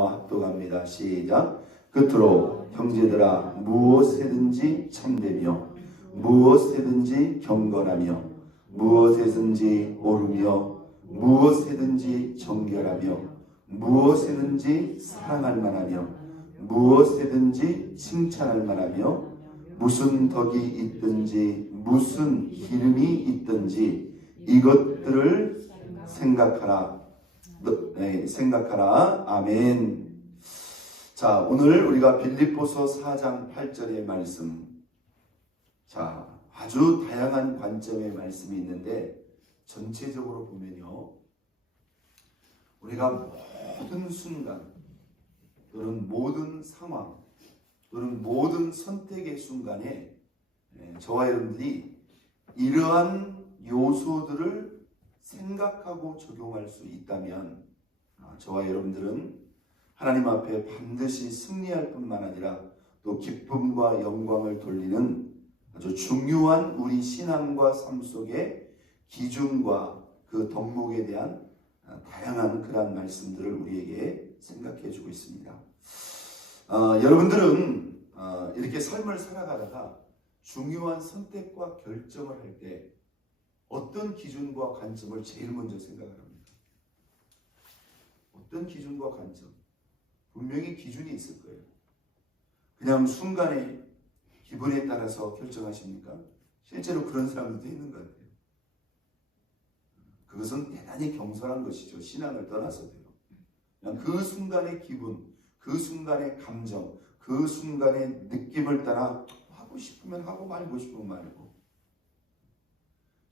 나와 합독합니다. 시작. 끝으로 형제들아 무엇이든지 참되며 무엇이든지 경건하며 무엇이든지 옳으며 무엇이든지 정결하며 무엇이든지 사랑할 만하며 무엇이든지 칭찬할 만하며 무슨 덕이 있든지 무슨 기름이 있든지 이것들을 생각하라. 생각하라. 아멘. 자, 오늘 우리가 빌립보서 4장 8절의 말씀. 자, 아주 다양한 관점의 말씀이 있는데 전체적으로 보면요, 우리가 모든 순간 또는 모든 상황 또는 모든 선택의 순간에 저와 여러분들이 이러한 요소들을 생각하고 적용할 수 있다면 저와 여러분들은 하나님 앞에 반드시 승리할 뿐만 아니라 또 기쁨과 영광을 돌리는 아주 중요한 우리 신앙과 삶 속의 기준과 그 덕목에 대한 다양한 그러한 말씀들을 우리에게 생각해 주고 있습니다. 여러분들은 이렇게 삶을 살아가다가 중요한 선택과 결정을 할 때 어떤 기준과 관점을 제일 먼저 생각을 합니까? 어떤 기준과 관점? 분명히 기준이 있을 거예요. 그냥 순간의 기분에 따라서 결정하십니까? 실제로 그런 사람들도 있는 것 같아요. 그것은 대단히 경솔한 것이죠. 신앙을 떠나서도요. 그냥 그 순간의 기분, 그 순간의 감정, 그 순간의 느낌을 따라 하고 싶으면 하고 말고 싶으면 말고.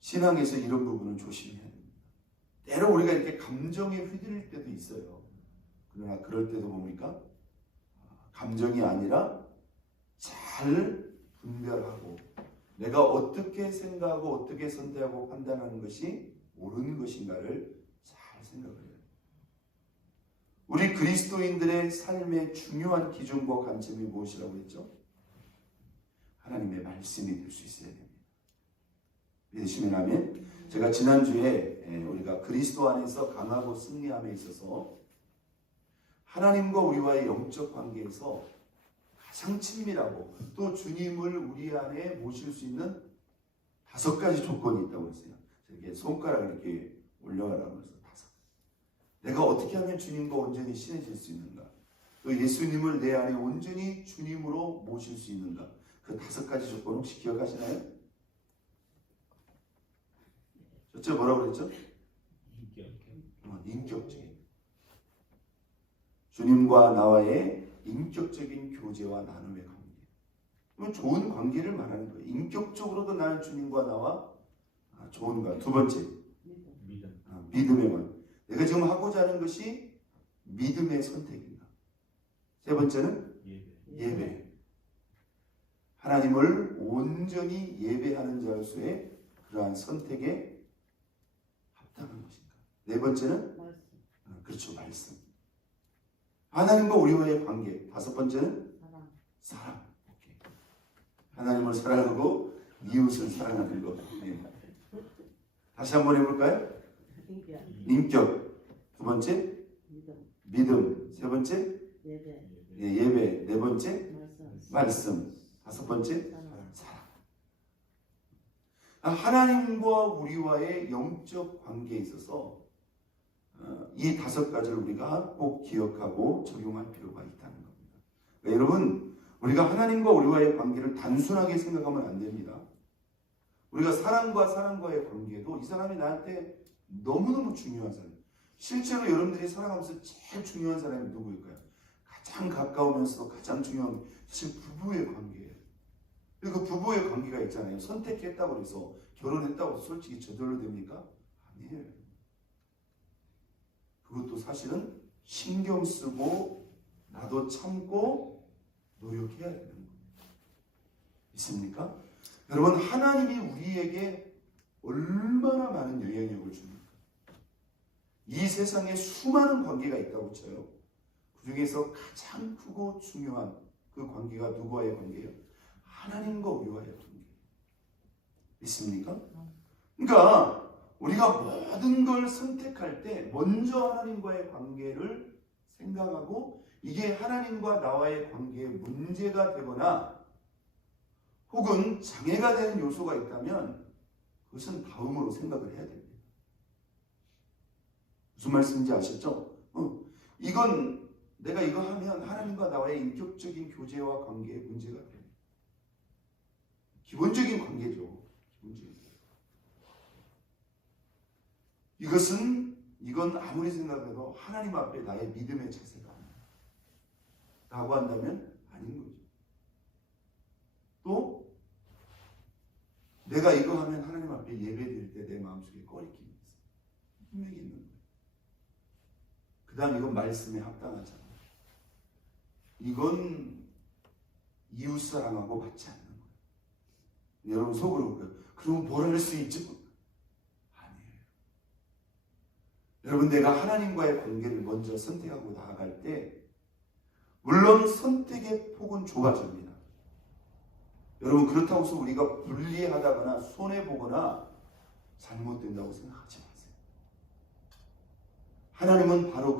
신앙에서 이런 부분은 조심해야 됩니다. 때로 우리가 이렇게 감정에 휘둘릴 때도 있어요. 그러나 그럴 때도 뭡니까? 감정이 아니라 잘 분별하고 내가 어떻게 생각하고 어떻게 선택하고 판단하는 것이 옳은 것인가를 잘 생각을 해요. 우리 그리스도인들의 삶의 중요한 기준과 관점이 무엇이라고 했죠? 하나님의 말씀이 될 수 있어야 됩니다. 믿으시면 아멘. 제가 지난주에 우리가 그리스도 안에서 강하고 승리함에 있어서 하나님과 우리와의 영적 관계에서 가장 친밀하고 또 주님을 우리 안에 모실 수 있는 5가지 조건이 있다고 했어요. 이렇게 손가락을 이렇게 올려가라고 해서 5. 내가 어떻게 하면 주님과 온전히 친해질 수 있는가? 또 예수님을 내 안에 온전히 주님으로 모실 수 있는가? 그 5가지 조건 혹시 기억하시나요? 첫째 뭐라고 그랬죠? 인격적인. 주님과 나와의 인격적인 교제와 나눔의 관계. 그러면 좋은 관계를 말하는 거예요. 인격적으로도 나는 주님과 나와 좋은 관계. 2번째, 믿음의 관계. 내가 지금 하고자 하는 것이 믿음의 선택인가. 3번째는 예배. 하나님을 온전히 예배하는 자로서의 그러한 선택에 합당한 것인가. 4번째는 그렇죠, 말씀. 하나님과 우리와의 관계. 5번째는 사랑. 오케이. 하나님을 사랑하고 이웃을 사랑하는 것. 네. 다시 한번 해볼까요? 인격. 2번째 믿음. 3번째 예배. 4번째 말씀. 5번째 사랑. 하나님과 우리와의 영적 관계에 있어서 이 5가지를 우리가 꼭 기억하고 적용할 필요가 있다는 겁니다. 그러니까 여러분, 우리가 하나님과 우리와의 관계를 단순하게 생각하면 안 됩니다. 우리가 사람과의 관계도 이 사람이 나한테 너무너무 중요한 사람. 실제로 여러분들이 살아가면서 제일 중요한 사람이 누구일까요? 가장 가까우면서도 가장 중요한 사실 부부의 관계예요. 그리고 그 부부의 관계가 있잖아요. 선택했다고 해서 결혼했다고 해서 솔직히 저절로 됩니까? 아니에요. 그것도 사실은 신경 쓰고 나도 참고 노력해야 되는 거예요. 있습니까? 여러분, 하나님이 우리에게 얼마나 많은 영향력을 줍니까? 이 세상에 수많은 관계가 있다고 쳐요. 그 중에서 가장 크고 중요한 그 관계가 누구와의 관계예요? 하나님과 우리와의 관계. 있습니까? 그러니까 우리가 모든 걸 선택할 때 먼저 하나님과의 관계를 생각하고 이게 하나님과 나와의 관계에 문제가 되거나 혹은 장애가 되는 요소가 있다면 그것은 다음으로 생각을 해야 됩니다. 무슨 말씀인지 아셨죠? 이건 내가 이거 하면 하나님과 나와의 인격적인 교제와 관계에 문제가 돼요. 기본적인 관계죠. 이건 아무리 생각해도 하나님 앞에 나의 믿음의 자세가 아니야 라고 한다면 아닌 거죠. 또 내가 이거 하면 하나님 앞에 예배 드릴 때 내 마음속에 꺼리낌이 있어. 분명히 있는 거예요. 그 다음 이건 말씀에 합당하잖아. 이건 이웃사랑하고 맞지 않는 거예요. 여러분 속으로 그래요. 그러면 뭘 할 수 있죠? 아니에요. 여러분 내가 하나님과의 관계를 먼저 선택하고 나아갈 때 물론 선택의 폭은 좁아집니다. 여러분 그렇다고 해서 우리가 불리하다거나 손해보거나 잘못된다고 생각하지 마세요. 하나님은 바로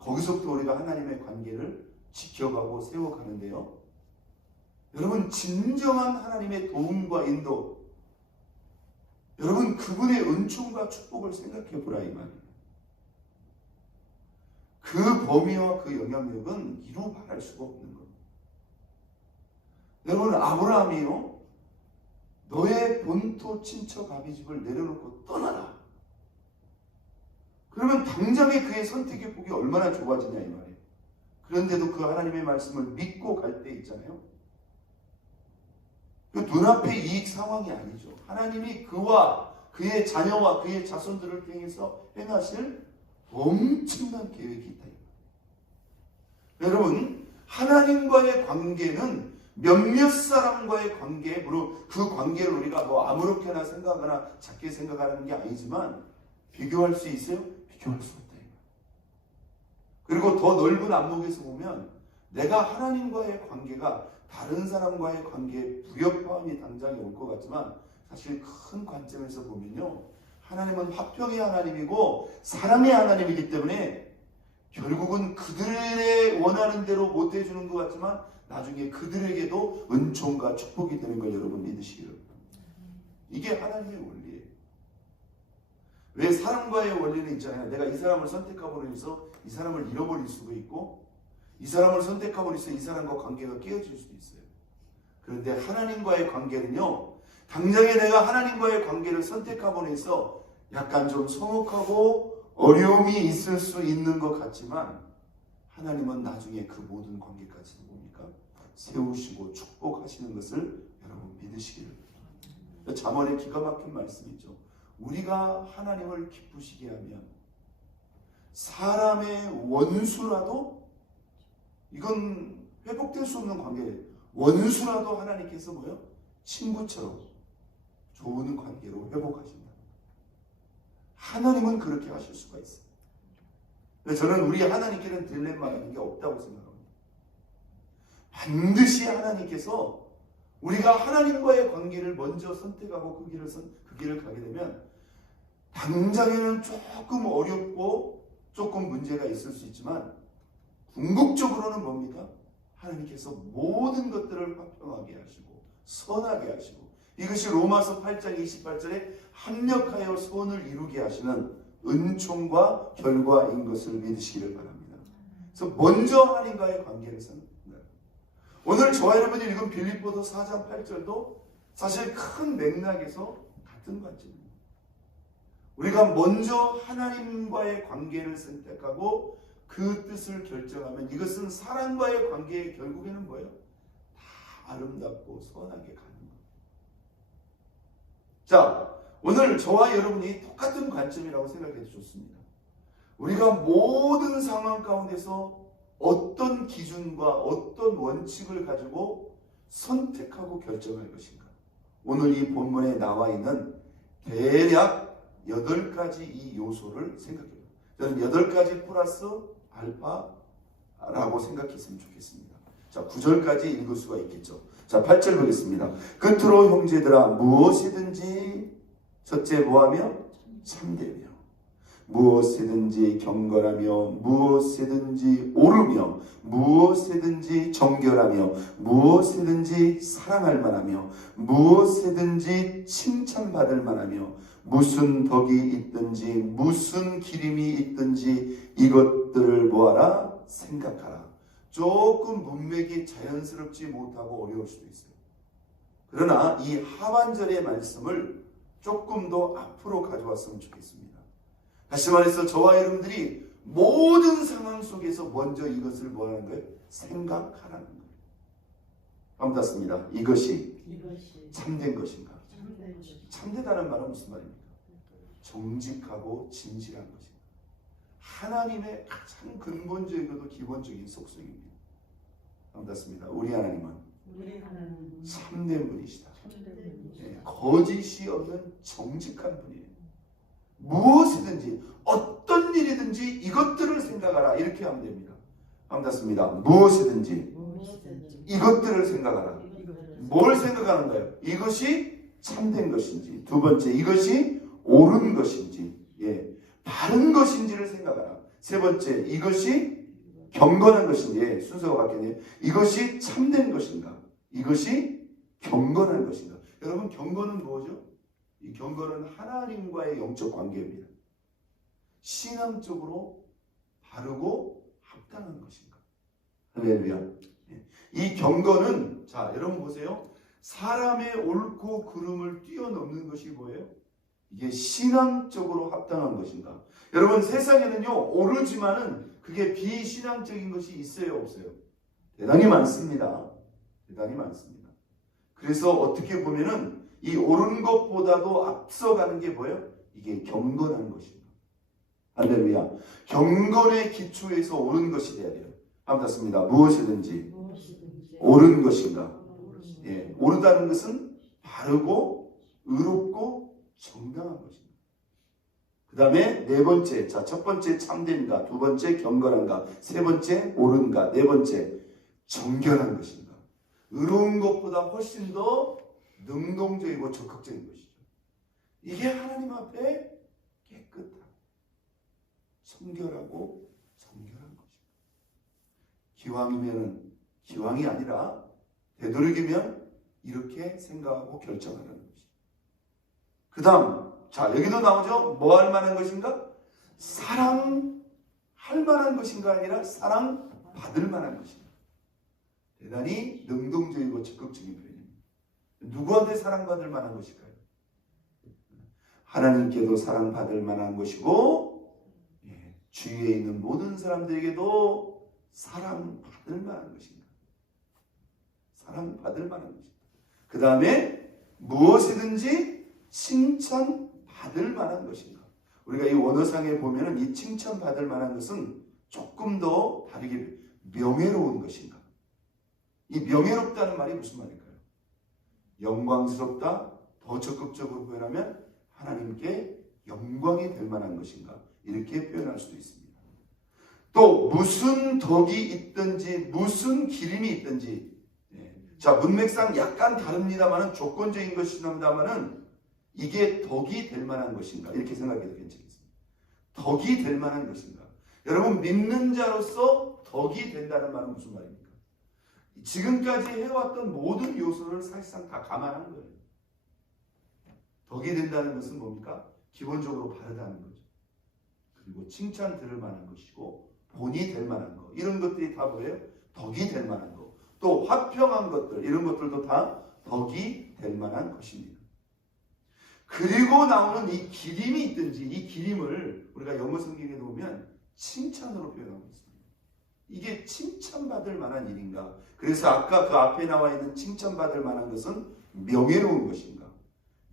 거기서부터 우리가 하나님의 관계를 지켜가고 세워가는데요. 여러분 진정한 하나님의 도움과 인도, 여러분 그분의 은총과 축복을 생각해 보라 이 말이에요. 그 범위와 그 영향력은 이루 말할 수가 없는 겁니다. 여러분 아브라함이요, 너의 본토 친척 아비집을 내려놓고 떠나라. 그러면 당장에 그의 선택의 폭이 얼마나 좁아지냐 이 말이에요. 그런데도 그 하나님의 말씀을 믿고 갈 때 있잖아요. 눈앞의 이익 상황이 아니죠. 하나님이 그와 그의 자녀와 그의 자손들을 통해서 행하실 엄청난 계획이 있다. 여러분 하나님과의 관계는 몇몇 사람과의 관계, 물론 그 관계를 우리가 아무렇게나 생각하거나 작게 생각하는 게 아니지만 비교할 수 있어요? 비교할 수 없다. 그리고 더 넓은 안목에서 보면 내가 하나님과의 관계가 다른 사람과의 관계에 부협화음이 당장에 올 것 같지만 사실 큰 관점에서 보면요, 하나님은 화평의 하나님이고 사랑의 하나님이기 때문에 결국은 그들의 원하는 대로 못 해주는 것 같지만 나중에 그들에게도 은총과 축복이 되는 걸 여러분 믿으시기를 바랍니다. 이게 하나님의 원리예요. 왜 사람과의 원리는 있잖아요. 내가 이 사람을 선택하고 해서 이 사람을 잃어버릴 수도 있고 이 사람을 선택하고 해서 이 사람과 관계가 깨어질 수도 있어요. 그런데 하나님과의 관계는요, 당장에 내가 하나님과의 관계를 선택하고 해서 약간 좀 서먹하고 어려움이 있을 수 있는 것 같지만 하나님은 나중에 그 모든 관계까지 뭡니까? 세우시고 축복하시는 것을 여러분 믿으시기를 바랍니다. 잠언의 기가 막힌 말씀이죠. 우리가 하나님을 기쁘시게 하면 사람의 원수라도, 이건 회복될 수 없는 관계예요. 원수라도 하나님께서 뭐요? 친구처럼 좋은 관계로 회복하신다. 하나님은 그렇게 하실 수가 있어요. 저는 우리 하나님께는 딜레마가 있는 게 없다고 생각합니다. 반드시 하나님께서 우리가 하나님과의 관계를 먼저 선택하고 그 길을 가게 되면 당장에는 조금 어렵고 조금 문제가 있을 수 있지만 궁극적으로는 뭡니까? 하나님께서 모든 것들을 화평하게 하시고 선하게 하시고, 이것이 로마서 8장 28절에 합력하여 선을 이루게 하시는 은총과 결과인 것을 믿으시기를 바랍니다. 그래서 먼저 하나님과의 관계를 선택합니다. 오늘 저와 여러분이 읽은 빌립보서 4장 8절도 사실 큰 맥락에서 같은 관점입니다. 우리가 먼저 하나님과의 관계를 선택하고 그 뜻을 결정하면 이것은 사람과의 관계의 결국에는 뭐예요? 다 아름답고 선하게 가는 거예요. 자, 오늘 저와 여러분이 똑같은 관점이라고 생각해도 좋습니다. 우리가 모든 상황 가운데서 어떤 기준과 어떤 원칙을 가지고 선택하고 결정할 것인가? 오늘 이 본문에 나와 있는 대략 8가지 이 요소를 생각해요. 저는 8가지 플러스 알파라고 생각했으면 좋겠습니다. 자, 9절까지 읽을 수가 있겠죠. 자, 8절 보겠습니다. 끝으로 형제들아 무엇이든지 첫째 뭐하며? 참되며 무엇이든지 경건하며 무엇이든지 옳으며 무엇이든지 정결하며 무엇이든지 사랑할 만하며 무엇이든지 칭찬받을 만하며 무슨 덕이 있든지 무슨 기림이 있든지 이것들을 뭐하라? 생각하라. 조금 문맥이 자연스럽지 못하고 어려울 수도 있어요. 그러나 이 하반절의 말씀을 조금 더 앞으로 가져왔으면 좋겠습니다. 다시 말해서 저와 여러분들이 모든 상황 속에서 먼저 이것을 뭐하는 거예요? 생각하라는 거예요. 반갑습니다. 이것이 참된 것인가? 참되다는 말은 무슨 말입니까? 정직하고 진실한 것입니다. 하나님의 가장 근본적이고도 기본적인 속성입니다. 반갑습니다. 우리 하나님은 참된 분이시다. 네, 거짓이 없는 정직한 분이에요. 무엇이든지 어떤 일이든지 이것들을 생각하라 이렇게 하면 됩니다. 반갑습니다. 무엇이든지 이것들을 생각하라. 뭘 생각하는가요? 이것이 참된 것인지, 두 번째 이것이 옳은 것인지, 바른 것인지를 생각하라. 세 번째 이것이 경건한 것인지, 순서가 바뀌네요. 이것이 참된 것인가? 이것이 경건한 것인가? 여러분, 경건은 뭐죠? 이 경건은 하나님과의 영적 관계입니다. 신앙적으로 바르고 합당한 것인가? 할렐루야. 이 경건은, 자, 여러분 보세요. 사람의 옳고 그름을 뛰어넘는 것이 뭐예요? 이게 신앙적으로 합당한 것인가? 여러분, 세상에는요, 오르지만은 그게 비신앙적인 것이 있어요, 없어요? 대단히 많습니다. 대단히 많습니다. 그래서 어떻게 보면은 이 옳은 것보다도 앞서가는 게 뭐예요? 이게 경건한 것입니다. 할렐루야. 경건의 기초에서 옳은 것이 돼야 돼요. 반갑습니다. 무엇이든지 옳은 것인가? 옳다는 것은 바르고 의롭고 정당한 것입니다. 그 다음에 네 번째, 자, 첫 번째 참된가, 두 번째 경건한가, 세 번째 옳은가, 네 번째 정결한 것인가. 의로운 것보다 훨씬 더 능동적이고 적극적인 것이죠. 이게 하나님 앞에 깨끗하고 청결하고 정결한 것입니다. 기왕이면은, 기왕이 아니라 되도록이면 이렇게 생각하고 결정하라는 것이죠. 그 다음, 자, 여기도 나오죠. 뭐 할 만한 것인가? 사랑할 만한 것인가 아니라 사랑받을 만한 것인가. 대단히 능동적이고 적극적인 표현입니다. 누구한테 사랑받을 만한 것일까요? 하나님께도 사랑받을 만한 것이고, 주위에 있는 모든 사람들에게도 사랑받을 만한 것입니다. 사랑받을 만한 것입니다. 그 다음에 무엇이든지 칭찬받을 만한 것인가. 우리가 이 원어상에 보면은 이 칭찬받을 만한 것은 조금 더 다르게 명예로운 것인가. 이 명예롭다는 말이 무슨 말일까요? 영광스럽다, 더 적극적으로 표현하면 하나님께 영광이 될 만한 것인가. 이렇게 표현할 수도 있습니다. 또 무슨 덕이 있든지 무슨 기림이 있든지, 자, 문맥상 약간 다릅니다만은 조건적인 것입니다만은 이게 덕이 될 만한 것인가 이렇게 생각해도 괜찮겠습니다. 덕이 될 만한 것인가. 여러분, 믿는 자로서 덕이 된다는 말은 무슨 말입니까? 지금까지 해왔던 모든 요소를 사실상 다 감안한 거예요. 덕이 된다는 것은 뭡니까? 기본적으로 바르다는 거죠. 그리고 칭찬 들을 만한 것이고 본이 될 만한 것, 이런 것들이 다 뭐예요? 덕이 될 만한 것. 또 화평한 것들, 이런 것들도 다 덕이 될 만한 것입니다. 그리고 나오는 이 기림이 있든지, 이 기림을 우리가 영어 성경에 보면 칭찬으로 표현하고 있습니다. 이게 칭찬받을 만한 일인가? 그래서 아까 그 앞에 나와 있는 칭찬받을 만한 것은 명예로운 것인가?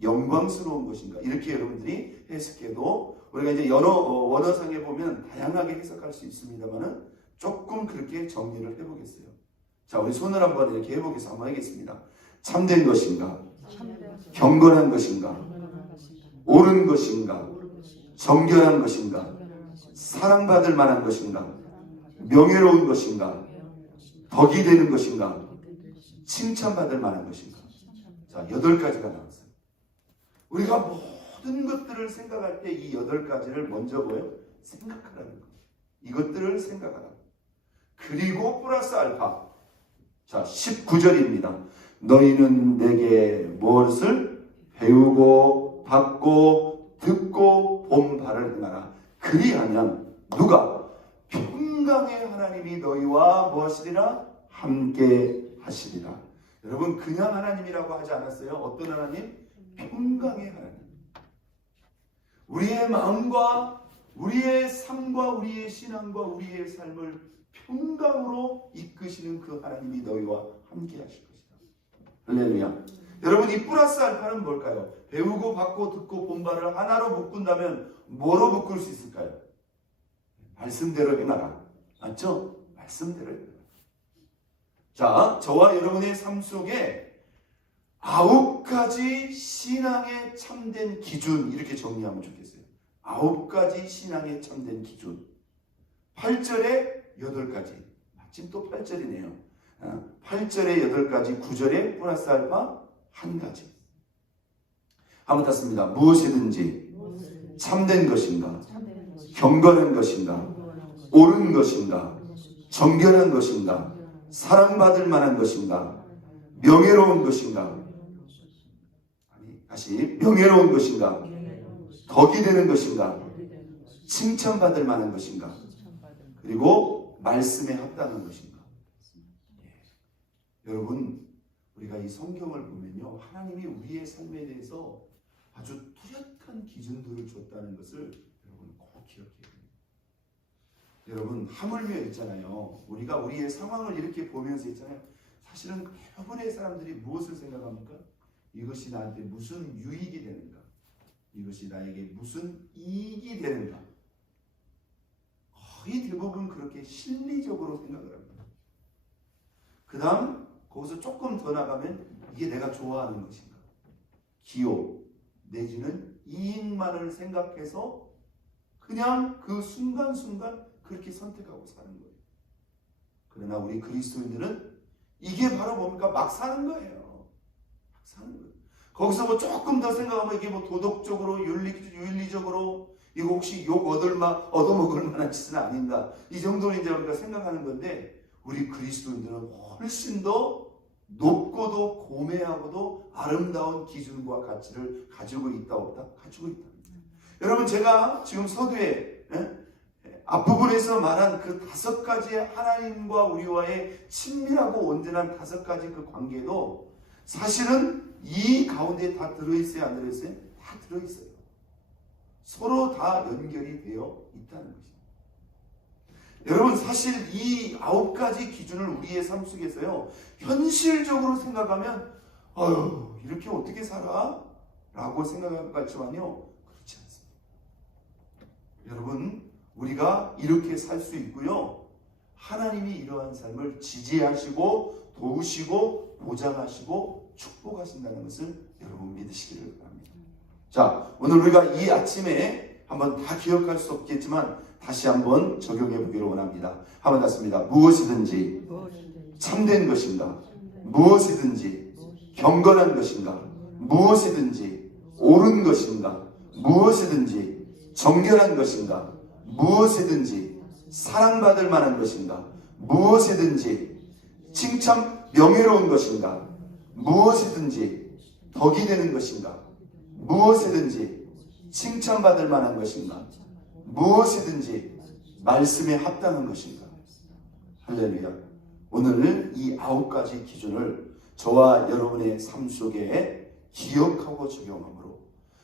영광스러운 것인가? 이렇게 여러분들이 해석해도, 우리가 이제 원어상에 보면 다양하게 해석할 수 있습니다만은 조금 그렇게 정리를 해보겠어요. 자, 우리 손을 한번 이렇게 해보겠습니다. 한번 하겠습니다. 참된 것인가? 경건한 것인가? 옳은 것인가? 정결한 것인가? 사랑받을 만한 것인가? 명예로운 것인가? 덕이 되는 것인가? 칭찬받을 만한 것인가? 자, 8가지가 나왔어요. 우리가 모든 것들을 생각할 때 이 8가지를 먼저 뭐예요? 생각하라는 거예요. 이것들을 생각하라. 그리고 플러스 알파. 자, 19절입니다. 너희는 내게 무엇을 배우고 받고 듣고 본 바를 행하라. 그리하면 누가? 평강의 하나님이 너희와 무엇이리라? 함께 하시리라. 여러분, 그냥 하나님이라고 하지 않았어요? 어떤 하나님? 평강의 하나님. 우리의 마음과 우리의 삶과 우리의 신앙과 우리의 삶을 평강으로 이끄시는 그 하나님이 너희와 함께 하실 것이다. 할렐루야. 여러분, 이 플러스 알파는 뭘까요? 배우고 받고 듣고 본 바를 하나로 묶은다면 뭐로 묶을 수 있을까요? 말씀대로 행하라. 맞죠? 말씀대로 행하라. 자, 저와 여러분의 삶 속에 9가지 신앙의 참된 기준, 이렇게 정리하면 좋겠어요. 9가지 신앙의 참된 기준. 8절에 8가지. 마침 또 8절이네요. 8절에 8가지, 9절에 플러스 알파 1가지. 한번 땄습니다. 무엇이든지 참된 것인가, 경건한 것인가, 옳은 것인가, 정결한 것인가, 사랑받을 만한 것인가, 명예로운 것인가, 다시 명예로운 것인가, 덕이 되는 것인가, 칭찬받을 만한 것인가, 그리고 말씀에 합당한 것인가. 여러분, 우리가 이 성경을 보면요, 하나님이 우리의 삶에 대해서 아주 뚜렷한 기준들을 줬다는 것을 여러분 꼭 기억해야 됩니다. 여러분, 하물며 있잖아요. 우리가 우리의 상황을 이렇게 보면서 있잖아요. 사실은 대부분의 사람들이 무엇을 생각합니까? 이것이 나한테 무슨 유익이 되는가? 이것이 나에게 무슨 이익이 되는가? 거의 대부분 그렇게 실리적으로 생각을 합니다. 그 다음 거기서 조금 더 나가면 이게 내가 좋아하는 것인가? 기호 내지는 이익만을 생각해서 그냥 그 순간순간 그렇게 선택하고 사는 거예요. 그러나 우리 그리스도인들은 이게 바로 뭡니까? 막 사는 거예요. 막 사는 거예요. 거기서 뭐 조금 더 생각하면 이게 뭐 도덕적으로 윤리적으로 이거 혹시 욕 얻어먹을 만한 짓은 아닌가, 이 정도로 이제 우리가 생각하는 건데, 우리 그리스도인들은 훨씬 더 높고도 고매하고도 아름다운 기준과 가치를 가지고 있다 없다? 가지고 있다. 여러분, 제가 지금 서두에 앞부분에서 말한 그 5가지의 하나님과 우리와의 친밀하고 온전한 5가지 그 관계도 사실은 이 가운데 다 들어있어요? 안 들어있어요? 다 들어있어요. 서로 다 연결이 되어 있다는 것입니다. 여러분, 사실 이 9가지 기준을 우리의 삶 속에서요, 현실적으로 생각하면 아유, 이렇게 어떻게 살아? 라고 생각할 것 같지만요, 그렇지 않습니다. 여러분, 우리가 이렇게 살 수 있고요, 하나님이 이러한 삶을 지지하시고 도우시고 보장하시고 축복하신다는 것을 여러분 믿으시기를 바랍니다. 자, 오늘 우리가 이 아침에 한번 다 기억할 수 없겠지만 다시 한번 적용해 보기를 원합니다. 한번 닿습니다. 무엇이든지 참된 것인가, 무엇이든지 경건한 것인가, 무엇이든지 옳은 것인가, 무엇이든지 정결한 것인가, 무엇이든지 사랑받을 만한 것인가, 무엇이든지 칭찬 명예로운 것인가, 무엇이든지 덕이 되는 것인가, 무엇이든지 칭찬받을 만한 것인가, 무엇이든지 말씀에 합당한 것인가. 할렐루야. 오늘 이 9가지 기준을 저와 여러분의 삶 속에 기억하고 적용함으로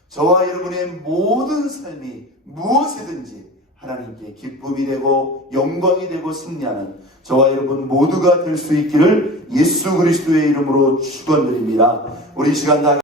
저와 여러분의 모든 삶이 무엇이든지 하나님께 기쁨이 되고 영광이 되고 승리하는 저와 여러분 모두가 될 수 있기를 예수 그리스도의 이름으로 축원드립니다. 우리 시간 다